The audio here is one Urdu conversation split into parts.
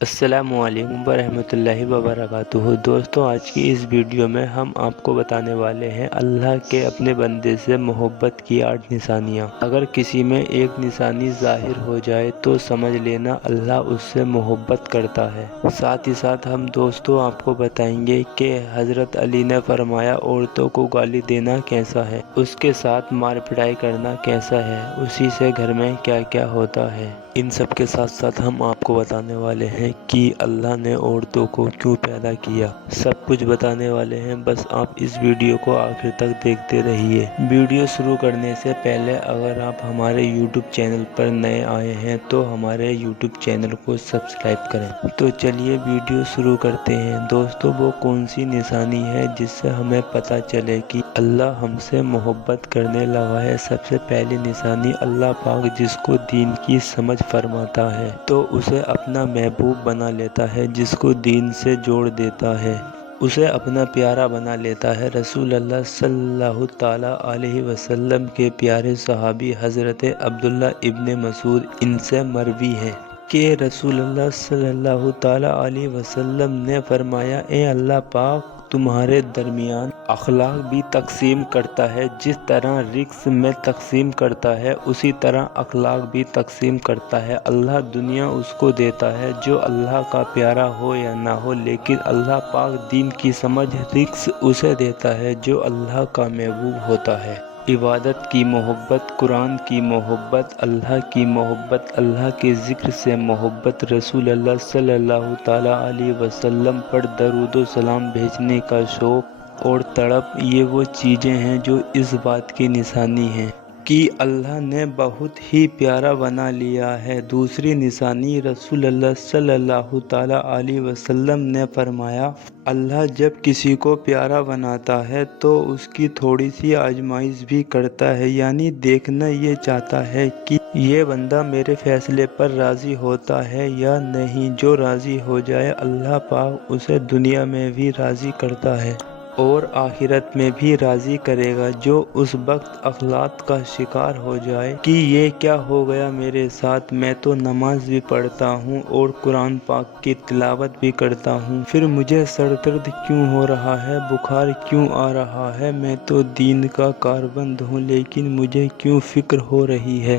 السلام علیکم ورحمۃ اللہ وبرکاتہ۔ دوستوں، آج کی اس ویڈیو میں ہم آپ کو بتانے والے ہیں اللہ کے اپنے بندے سے محبت کی 8 نشانیاں۔ اگر کسی میں ایک نشانی ظاہر ہو جائے تو سمجھ لینا اللہ اس سے محبت کرتا ہے۔ ساتھ ہی ساتھ ہم دوستوں آپ کو بتائیں گے کہ حضرت علی نے فرمایا عورتوں کو گالی دینا کیسا ہے، اس کے ساتھ مار پٹائی کرنا کیسا ہے، اسی سے گھر میں کیا کیا ہوتا ہے۔ ان سب کے ساتھ ساتھ ہم آپ کو بتانے والے ہیں کہ اللہ نے عورتوں کو کیوں پیدا کیا، سب کچھ بتانے والے ہیں۔ بس آپ اس ویڈیو کو آخر تک دیکھتے رہیے۔ ویڈیو شروع کرنے سے پہلے اگر آپ ہمارے یوٹیوب چینل پر نئے آئے ہیں تو ہمارے یوٹیوب چینل کو سبسکرائب کریں۔ تو چلیے ویڈیو شروع کرتے ہیں۔ دوستوں، وہ کون سی نشانی ہے جس سے ہمیں پتہ چلے کہ اللہ ہم سے محبت کرنے لگا ہے؟ سب سے پہلی نشانی، اللہ پاک جس کو دین کی سمجھ فرماتا ہے تو اسے اپنا محبوب بنا لیتا ہے، جس کو دین سے جوڑ دیتا ہے اسے اپنا پیارا بنا لیتا ہے۔ رسول اللہ صلی اللہ تعالیٰ علیہ وسلم کے پیارے صحابی حضرت عبداللہ ابن مسعود ان سے مروی ہے کہ رسول اللہ صلی اللہ تعالیٰ علیہ وسلم نے فرمایا، اے اللہ پاک تمہارے درمیان اخلاق بھی تقسیم کرتا ہے، جس طرح رزق میں تقسیم کرتا ہے اسی طرح اخلاق بھی تقسیم کرتا ہے۔ اللہ دنیا اس کو دیتا ہے جو اللہ کا پیارا ہو یا نہ ہو، لیکن اللہ پاک دین کی سمجھ رزق اسے دیتا ہے جو اللہ کا محبوب ہوتا ہے۔ عبادت کی محبت، قرآن کی محبت، اللہ کی محبت، اللہ کے ذکر سے محبت، رسول اللہ صلی اللہ تعالیٰ علیہ وسلم پر درود و سلام بھیجنے کا شوق اور تڑپ، یہ وہ چیزیں ہیں جو اس بات کی نشانی ہیں کہ اللہ نے بہت ہی پیارا بنا لیا ہے۔ دوسری نشانی، رسول اللہ صلی اللہ تعالیٰ علیہ وسلم نے فرمایا، اللہ جب کسی کو پیارا بناتا ہے تو اس کی تھوڑی سی آزمائش بھی کرتا ہے، یعنی دیکھنا یہ چاہتا ہے کہ یہ بندہ میرے فیصلے پر راضی ہوتا ہے یا نہیں۔ جو راضی ہو جائے اللہ پاک اسے دنیا میں بھی راضی کرتا ہے اور آخرت میں بھی راضی کرے گا۔ جو اس وقت اخلاق کا شکار ہو جائے کہ یہ کیا ہو گیا میرے ساتھ، میں تو نماز بھی پڑھتا ہوں اور قرآن پاک کی تلاوت بھی کرتا ہوں، پھر مجھے سر درد کیوں ہو رہا ہے، بخار کیوں آ رہا ہے، میں تو دین کا کاربند ہوں لیکن مجھے کیوں فکر ہو رہی ہے؟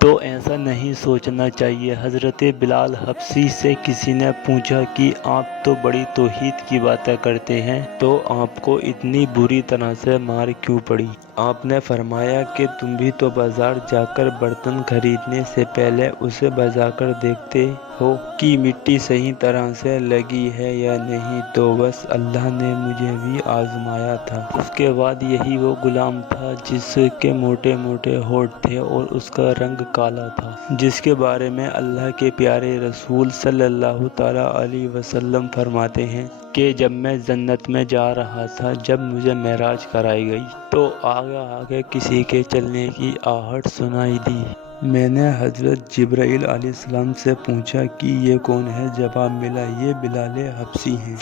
تو ایسا نہیں سوچنا چاہیے۔ حضرت بلال حبشی سے کسی نے پوچھا کہ آپ تو بڑی توحید کی باتیں کرتے ہیں، تو آپ کو اتنی بری طرح سے مار کیوں پڑی؟ آپ نے فرمایا کہ تم بھی تو بازار جا کر برتن خریدنے سے پہلے اسے بجا کر دیکھتے ہو کہ مٹی صحیح طرح سے لگی ہے یا نہیں، تو بس اللہ نے مجھے بھی آزمایا تھا۔ اس کے بعد یہی وہ غلام تھا جس کے موٹے موٹے ہونٹ تھے اور اس کا رنگ کالا تھا، جس کے بارے میں اللہ کے پیارے رسول صلی اللہ تعالیٰ علیہ وسلم فرماتے ہیں کہ جب میں جنت میں جا رہا تھا، جب مجھے معراج کرائی گئی تو آگے آگے کسی کے چلنے کی آہٹ سنائی دی۔ میں نے حضرت جبرائیل علیہ السلام سے پوچھا کہ یہ کون ہے؟ جواب ملا، یہ بلال حبشی ہیں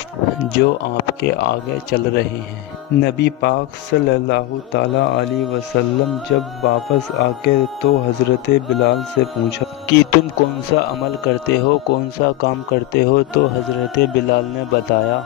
جو آپ کے آگے چل رہے ہیں۔ نبی پاک صلی اللہ تعالیٰ علیہ وسلم جب واپس آکے تو حضرت بلال سے پوچھا کہ تم کون سا عمل کرتے ہو، کون سا کام کرتے ہو؟ تو حضرت بلال نے بتایا،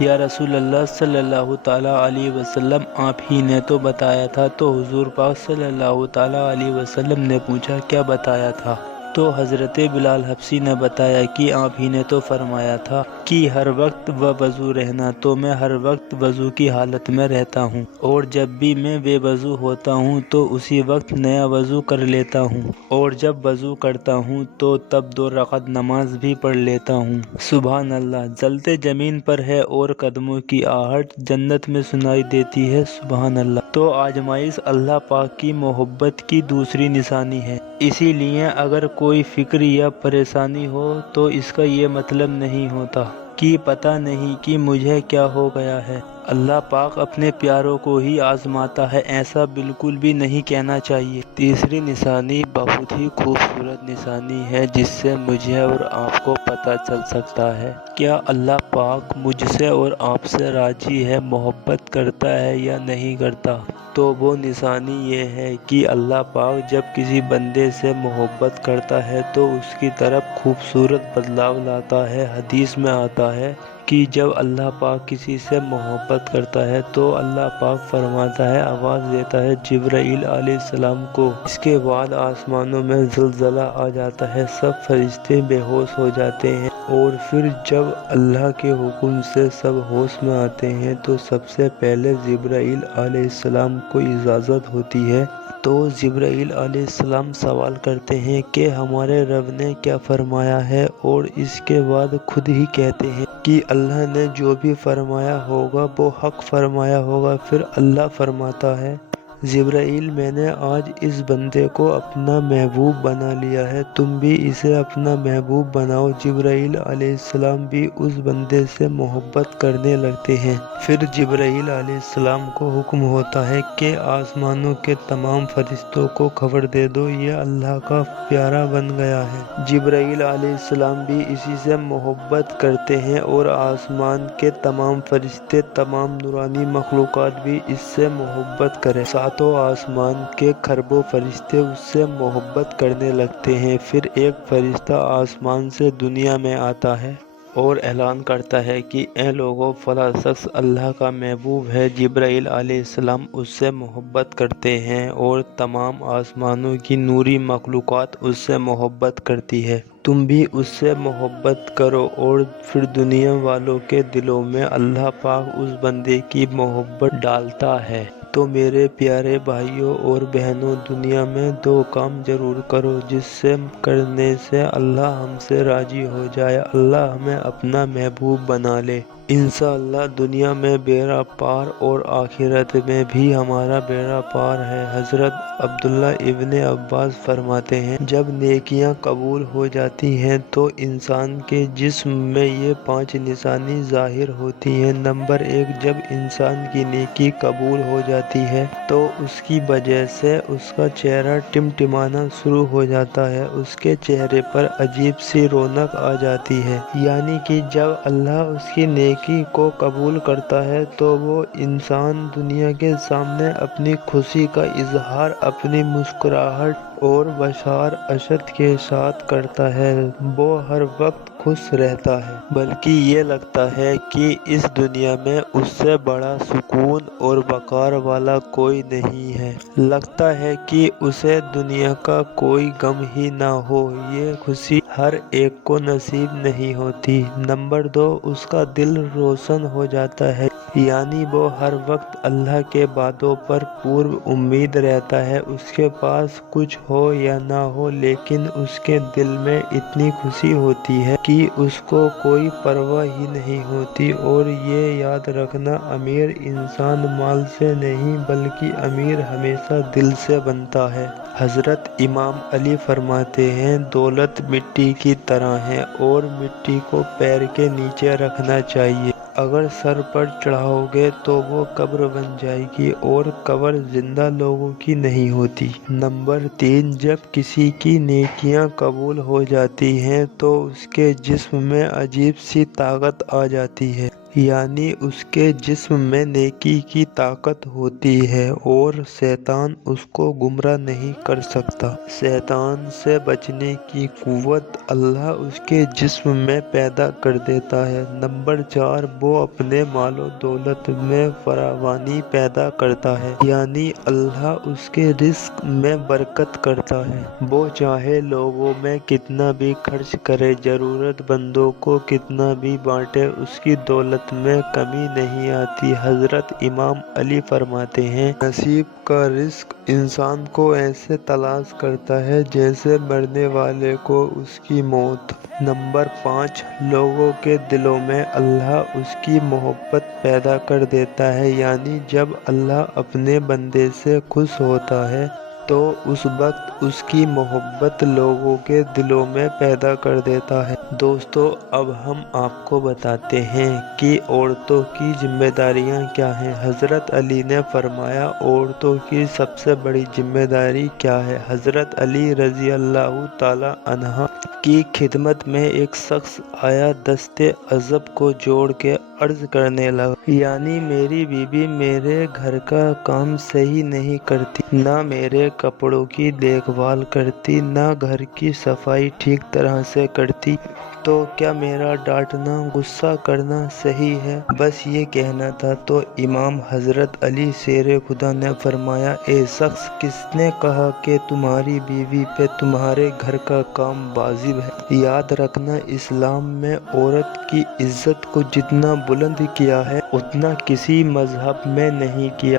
یا رسول اللہ صلی اللہ تعالیٰ علیہ وسلم آپ ہی نے تو بتایا تھا۔ تو حضور پاک صلی اللہ تعالیٰ علیہ وسلم نے پوچھا، کیا بتایا تھا؟ تو حضرت بلال حبشی نے بتایا کہ آپ ہی نے تو فرمایا تھا کہ ہر وقت وضو رہنا، تو میں ہر وقت وضو کی حالت میں رہتا ہوں، اور جب بھی میں بے وضو ہوتا ہوں تو اسی وقت نیا وضو کر لیتا ہوں، اور جب وضو کرتا ہوں تو تب 2 رکعت نماز بھی پڑھ لیتا ہوں۔ سبحان اللہ، جلتے زمین پر ہے اور قدموں کی آہٹ جنت میں سنائی دیتی ہے، سبحان اللہ۔ تو آزمائش اللہ پاک کی محبت کی دوسری نشانی ہے۔ اسی لیے اگر کوئی فکر یا پریشانی ہو تو اس کا یہ مطلب نہیں ہوتا کہ پتہ نہیں کہ مجھے کیا ہو گیا ہے۔ اللہ پاک اپنے پیاروں کو ہی آزماتا ہے، ایسا بالکل بھی نہیں کہنا چاہیے۔ تیسری نشانی بہت ہی خوبصورت نشانی ہے جس سے مجھے اور آپ کو پتہ چل سکتا ہے کیا اللہ پاک مجھ سے اور آپ سے راضی ہے، محبت کرتا ہے یا نہیں کرتا۔ تو وہ نشانی یہ ہے کہ اللہ پاک جب کسی بندے سے محبت کرتا ہے تو اس کی طرف خوبصورت بدلاؤ لاتا ہے۔ حدیث میں آتا ہے کہ جب اللہ پاک کسی سے محبت کرتا ہے تو اللہ پاک فرماتا ہے، آواز دیتا ہے جبرائیل علیہ السلام کو۔ اس کے بعد آسمانوں میں زلزلہ آ جاتا ہے، سب فرشتے بے ہوش ہو جاتے ہیں، اور پھر جب اللہ کے حکم سے سب ہوش میں آتے ہیں تو سب سے پہلے جبرائیل علیہ السلام کو اجازت ہوتی ہے۔ تو جبرائیل علیہ السلام سوال کرتے ہیں کہ ہمارے رب نے کیا فرمایا ہے، اور اس کے بعد خود ہی کہتے ہیں کہ اللہ نے جو بھی فرمایا ہوگا وہ حق فرمایا ہوگا۔ پھر اللہ فرماتا ہے، جبرائیل میں نے آج اس بندے کو اپنا محبوب بنا لیا ہے، تم بھی اسے اپنا محبوب بناؤ۔ جبرائیل علیہ السلام بھی اس بندے سے محبت کرنے لگتے ہیں۔ پھر جبرائیل علیہ السلام کو حکم ہوتا ہے کہ آسمانوں کے تمام فرشتوں کو خبر دے دو، یہ اللہ کا پیارا بن گیا ہے۔ جبرائیل علیہ السلام بھی اسی سے محبت کرتے ہیں، اور آسمان کے تمام فرشتے، تمام نورانی مخلوقات بھی اس سے محبت کریں۔ ساتوں آسمان کے کھربوں فرشتے اس سے محبت کرنے لگتے ہیں۔ پھر ایک فرشتہ آسمان سے دنیا میں آتا ہے اور اعلان کرتا ہے کہ اے لوگو، فلاں شخص اللہ کا محبوب ہے۔ جبرائیل علیہ السلام اس سے محبت کرتے ہیں اور تمام آسمانوں کی نوری مخلوقات اس سے محبت کرتی ہے۔ تم بھی اس سے محبت کرو۔ اور پھر دنیا والوں کے دلوں میں اللہ پاک اس بندے کی محبت ڈالتا ہے۔ تو میرے پیارے بھائیوں اور بہنوں، دنیا میں دو کام ضرور کرو جس سے کرنے سے اللہ ہم سے راضی ہو جائے، اللہ ہمیں اپنا محبوب بنا لے۔ انشاءاللہ دنیا میں بیڑا پار اور آخرت میں بھی ہمارا بیڑا پار ہے۔ حضرت عبداللہ ابن عباس فرماتے ہیں، جب نیکیاں قبول ہو جاتی ہیں تو انسان کے جسم میں یہ 5 نشانی ظاہر ہوتی ہیں۔ نمبر 1، جب انسان کی نیکی قبول ہو جاتی ہے تو اس کی وجہ سے اس کا چہرہ ٹمٹمانا شروع ہو جاتا ہے، اس کے چہرے پر عجیب سی رونق آ جاتی ہے۔ یعنی کہ جب اللہ اس کی نیکی کو قبول کرتا ہے تو وہ انسان دنیا کے سامنے اپنی خوشی کا اظہار اپنی مسکراہٹ اور بشار اشد کے ساتھ کرتا ہے۔ وہ ہر وقت خوش رہتا ہے، بلکہ یہ لگتا ہے کہ اس دنیا میں اس سے بڑا سکون اور وقار والا کوئی نہیں ہے۔ لگتا ہے کہ اسے دنیا کا کوئی غم ہی نہ ہو۔ یہ خوشی ہر ایک کو نصیب نہیں ہوتی۔ نمبر 2، اس کا دل روشن ہو جاتا ہے، یعنی وہ ہر وقت اللہ کے وعدوں پر پورا امید رہتا ہے۔ اس کے پاس کچھ ہو یا نہ ہو، لیکن اس کے دل میں اتنی خوشی ہوتی ہے کہ اس کو کوئی پرواہ ہی نہیں ہوتی۔ اور یہ یاد رکھنا، امیر انسان مال سے نہیں بلکہ امیر ہمیشہ دل سے بنتا ہے۔ حضرت امام علی فرماتے ہیں، دولت مٹی کی طرح ہے اور مٹی کو پیر کے نیچے رکھنا چاہیے۔ اگر سر پر چڑھاؤ گے تو وہ قبر بن جائے گی، اور قبر زندہ لوگوں کی نہیں ہوتی۔ نمبر 3، جب کسی کی نیکیاں قبول ہو جاتی ہیں تو اس کے جسم میں عجیب سی طاقت آ جاتی ہے، یعنی اس کے جسم میں نیکی کی طاقت ہوتی ہے اور شیطان اس کو گمراہ نہیں کر سکتا۔ شیطان سے بچنے کی قوت اللہ اس کے جسم میں پیدا کر دیتا ہے۔ نمبر 4، وہ اپنے مال و دولت میں فراوانی پیدا کرتا ہے، یعنی اللہ اس کے رزق میں برکت کرتا ہے۔ وہ چاہے لوگوں میں کتنا بھی خرچ کرے، ضرورت مندوں کو کتنا بھی بانٹے، اس کی دولت میں کمی نہیں آتی۔ حضرت امام علی فرماتے ہیں، نصیب کا رزق انسان کو ایسے تلاش کرتا ہے جیسے مرنے والے کو اس کی موت۔ نمبر 5، لوگوں کے دلوں میں اللہ اس کی محبت پیدا کر دیتا ہے، یعنی جب اللہ اپنے بندے سے خوش ہوتا ہے تو اس وقت اس کی محبت لوگوں کے دلوں میں پیدا کر دیتا ہے۔ دوستو، اب ہم آپ کو بتاتے ہیں کہ عورتوں کی ذمہ داریاں کیا ہیں۔ حضرت علی نے فرمایا، عورتوں کی سب سے بڑی ذمہ داری کیا ہے؟ حضرت علی رضی اللہ تعالیٰ عنہ کی خدمت میں ایک شخص آیا، دست عزب کو جوڑ کے عرض کرنے لگا، یعنی میری بیوی میرے گھر کا کام صحیح نہیں کرتی، نہ میرے کپڑوں کی دیکھ بھال کرتی، نہ گھر کی صفائی ٹھیک طرح سے کرتی، تو کیا میرا ڈانٹنا، غصہ کرنا صحیح ہے؟ بس یہ کہنا تھا تو امام حضرت علی شیر خدا نے فرمایا، اے شخص، کس نے کہا کہ تمہاری بیوی پہ تمہارے گھر کا کام واجب ہے؟ یاد رکھنا، اسلام میں عورت کی عزت کو جتنا بلند کیا ہے اتنا کسی مذہب میں نہیں کیا۔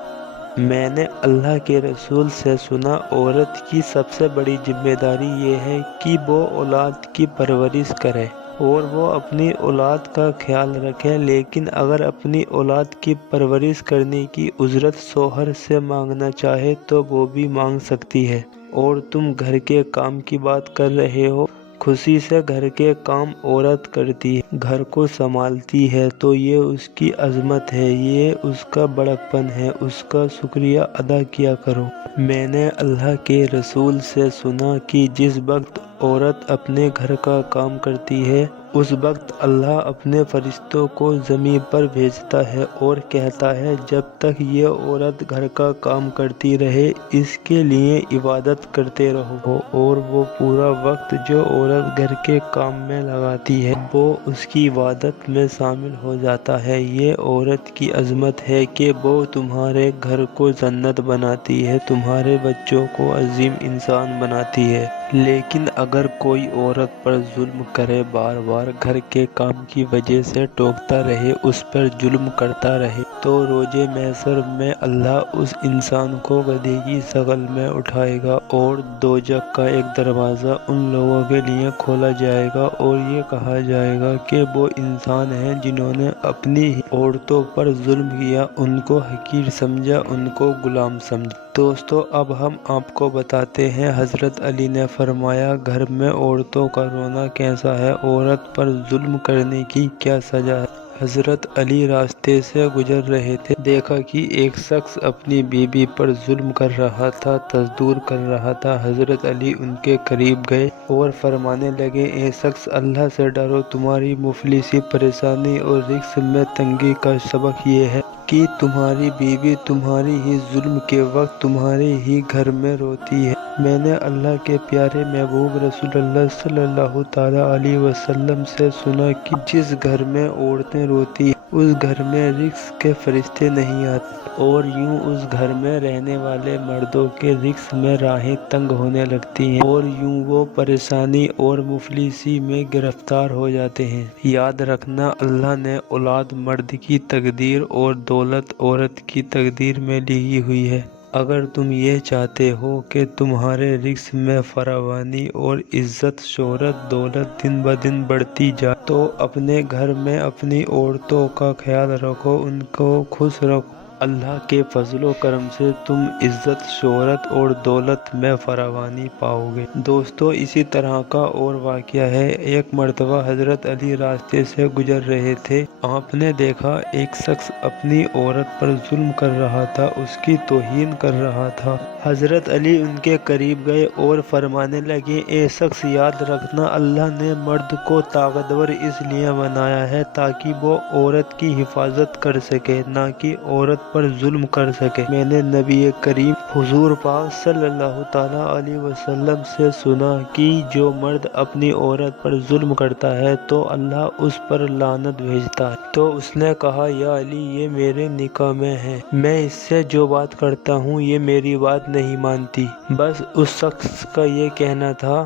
میں نے اللہ کے رسول سے سنا، عورت کی سب سے بڑی ذمہ داری یہ ہے کہ وہ اولاد کی پرورش کرے اور وہ اپنی اولاد کا خیال رکھے، لیکن اگر اپنی اولاد کی پرورش کرنے کی اجرت شوہر سے مانگنا چاہے تو وہ بھی مانگ سکتی ہے۔ اور تم گھر کے کام کی بات کر رہے ہو، خوشی سے گھر کے کام عورت کرتی ہے، گھر کو سنبھالتی ہے، تو یہ اس کی عظمت ہے، یہ اس کا بڑکپن ہے، اس کا شکریہ ادا کیا کرو۔ میں نے اللہ کے رسول سے سنا کہ جس وقت عورت اپنے گھر کا کام کرتی ہے اس وقت اللہ اپنے فرشتوں کو زمین پر بھیجتا ہے اور کہتا ہے، جب تک یہ عورت گھر کا کام کرتی رہے اس کے لیے عبادت کرتے رہو، اور وہ پورا وقت جو عورت گھر کے کام میں لگاتی ہے وہ اس کی عبادت میں شامل ہو جاتا ہے۔ یہ عورت کی عظمت ہے کہ وہ تمہارے گھر کو جنت بناتی ہے، تمہارے بچوں کو عظیم انسان بناتی ہے۔ لیکن اگر کوئی عورت پر ظلم کرے، بار بار گھر کے کام کی وجہ سے ٹوکتا رہے، اس پر ظلم کرتا رہے، تو روز محشر میں اللہ اس انسان کو گدھے کی شکل میں اٹھائے گا اور دوزخ کا ایک دروازہ ان لوگوں کے لیے کھولا جائے گا اور یہ کہا جائے گا کہ وہ انسان ہیں جنہوں نے اپنی ہی عورتوں پر ظلم کیا، ان کو حقیر سمجھا، ان کو غلام سمجھا۔ دوستو، اب ہم آپ کو بتاتے ہیں حضرت علی نے فرمایا، گھر میں عورتوں کا رونا کیسا ہے، عورت پر ظلم کرنے کی کیا سزا ہے۔ حضرت علی راستے سے گزر رہے تھے، دیکھا کہ ایک شخص اپنی بیوی پر ظلم کر رہا تھا، تشدد کر رہا تھا۔ حضرت علی ان کے قریب گئے اور فرمانے لگے، اے شخص، اللہ سے ڈرو، تمہاری مفلسی، پریشانی اور رزق میں تنگی کا سبب یہ ہے کہ تمہاری بیوی تمہاری ہی ظلم کے وقت تمہارے ہی گھر میں روتی ہے۔ میں نے اللہ کے پیارے محبوب رسول اللہ صلی اللہ تعالیٰ علیہ وسلم سے سنا کہ جس گھر میں عورتیں روتی ہیں اس گھر میں رزق کے فرشتے نہیں آتے، اور یوں اس گھر میں رہنے والے مردوں کے رزق میں راہیں تنگ ہونے لگتی ہیں، اور یوں وہ پریشانی اور مفلسی میں گرفتار ہو جاتے ہیں۔ یاد رکھنا، اللہ نے اولاد مرد کی تقدیر اور دولت عورت کی تقدیر میں لکھی ہوئی ہے۔ اگر تم یہ چاہتے ہو کہ تمہارے رزق میں فراوانی اور عزت، شہرت، دولت دن بدن بڑھتی جائے تو اپنے گھر میں اپنی عورتوں کا خیال رکھو، ان کو خوش رکھو۔ اللہ کے فضل و کرم سے تم عزت، شہرت اور دولت میں فراوانی پاؤ گے۔ دوستو، اسی طرح کا اور واقعہ ہے۔ ایک مرتبہ حضرت علی راستے سے گزر رہے تھے، آپ نے دیکھا ایک شخص اپنی عورت پر ظلم کر رہا تھا، اس کی توہین کر رہا تھا۔ حضرت علی ان کے قریب گئے اور فرمانے لگے، اے شخص، یاد رکھنا، اللہ نے مرد کو طاقتور اس لیے بنایا ہے تاکہ وہ عورت کی حفاظت کر سکے، نہ کہ عورت پر ظلم کر سکے۔ میں نے نبی کریم حضور پاک صلی اللہ تعالیٰ علیہ وسلم سے سنا کہ جو مرد اپنی عورت پر ظلم کرتا ہے تو اللہ اس پر لعنت بھیجتا ہے۔ تو اس نے کہا، یا علی، یہ میرے نکاح میں ہے، میں اس سے جو بات کرتا ہوں یہ میری بات نہیں مانتی۔ بس اس شخص کا یہ کہنا تھا،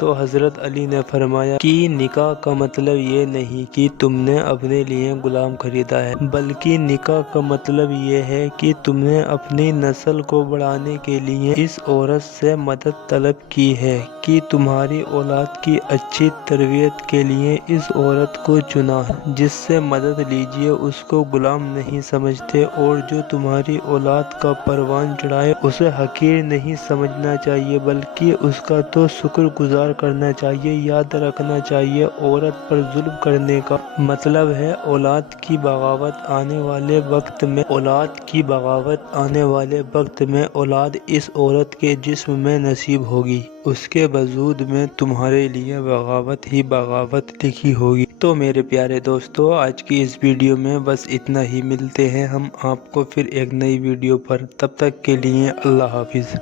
تو حضرت علی نے فرمایا کہ نکاح کا مطلب یہ نہیں کہ تم نے اپنے لیے غلام خریدا ہے، بلکہ نکاح کا مطلب یہ ہے کہ تم نے اپنی نسل کو بڑھانے کے لیے اس عورت سے مدد طلب کی ہے، کہ تمہاری اولاد کی اچھی تربیت کے لیے اس عورت کو چنا ہے۔ جس سے مدد لیجیے اس کو غلام نہیں سمجھتے، اور جو تمہاری اولاد کا پروان چڑھائے اسے حقیر نہیں سمجھنا چاہیے، بلکہ اس کا تو شکر گزار کرنا چاہیے۔ یاد رکھنا چاہیے عورت پر ظلم کرنے کا مطلب ہے اولاد کی بغاوت آنے والے وقت میں اولاد اس عورت کے جسم میں نصیب ہوگی، اس کے وجود میں تمہارے لیے بغاوت ہی بغاوت لکھی ہوگی۔ تو میرے پیارے دوستو، آج کی اس ویڈیو میں بس اتنا ہی۔ ملتے ہیں ہم آپ کو پھر ایک نئی ویڈیو پر، تب تک کے لیے اللہ حافظ۔